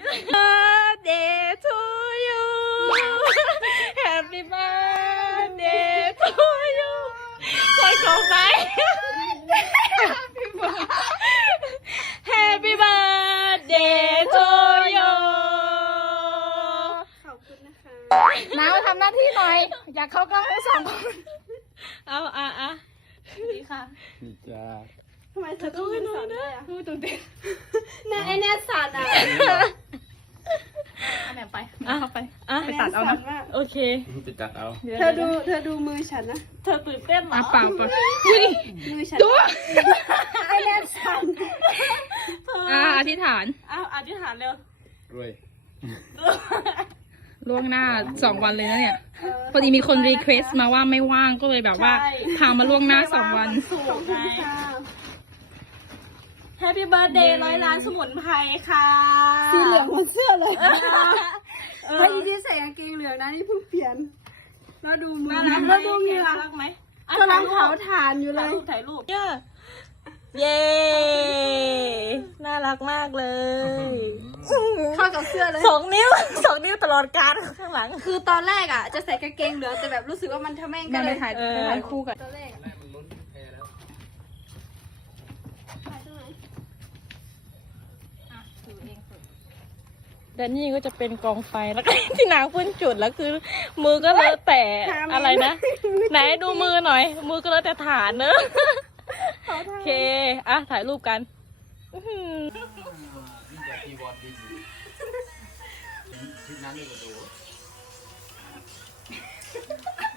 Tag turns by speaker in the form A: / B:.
A: birthday to you Happy birthday to you คนเขาไป Happy birthday to you
B: ขอบคุณนะคะ
C: น้ามาทำหน้าที่หน่อย อยากเข้ากล้องทั้งสองคน
A: เอาดีค่ะ
D: นี่จ้า
B: ทำไมเธอต้องเป็นสั่นด้วยอ่ะ
C: พูดตื่นเต้น
B: เนี่ยไอเนี่ยสั่นอ่ะ
C: อันไหนไป
A: เข้าไป
C: ไปตัดเอานะ
A: โอเค
D: ไปตัดเอา
B: เธอดูมือฉันนะ
A: เธอตื่นเต้นเหรอ
C: เปล่าเปล่า
B: มือฉัน
C: ดู
B: ไอเนี่ยสั่น
C: อธิษฐาน
A: อ้าวอธิษฐานเร็ว
D: รวย
C: ล่วงหน้า2 วันเลยนะเนี่ย พอดีมีคนรีเควสมาว่าไม่ว่างก็เลยแบบว่าพามาล่วงหน้า2 วัน
A: สู
B: ขอบ
A: ง
B: คุ
A: ไง
B: ณค่ะ
A: Happy birthday 100 ล้านสมุนไพรค่ะ
B: สีเหลืองบนเสื้อเลยพอดีที่ใส่กางเกงเหลืองนะนี่เพิ่งเปลี่ยนแล้วดูมือ
A: น่ารักไหม
B: แล้วดูเหงื่อ
A: น่ารักไหม
B: กำลังเผาถ่านอยู่เล
A: ถ่าย ยรูปเย้ น่ารักมากเลย
B: เข้ากับเสื้อเลย
A: 2 นิ้ว 2 นิ้วตลอดการข้างหลัง
B: คือตอนแรกอ่ะจะใส่กางเกงเหลืองแต่แบบรู้สึกว่ามันทำแม่ง
C: มั
B: ก็
C: น
B: เล
C: ไป
B: ย
C: ถ่ายไปถ่ายคู่กัน
B: ตอนแรกอะ
D: มันลุ้นแพ้แล้ว
B: ถ่ายตรงไหน
A: แดนนี่ก็จะเป็นกองไฟแล้วก็ ที่นางพุ่นจุดแล้วคือ มือก็เลอะแต่อะไรนะ ไหนดูมือหน่อย มือก็เลอะแต่ฐานเนอะโอเค ถ่ายรูปกันอื้อหือ
D: นี่จะทีวอดดีทีนั้นเลยก็ดู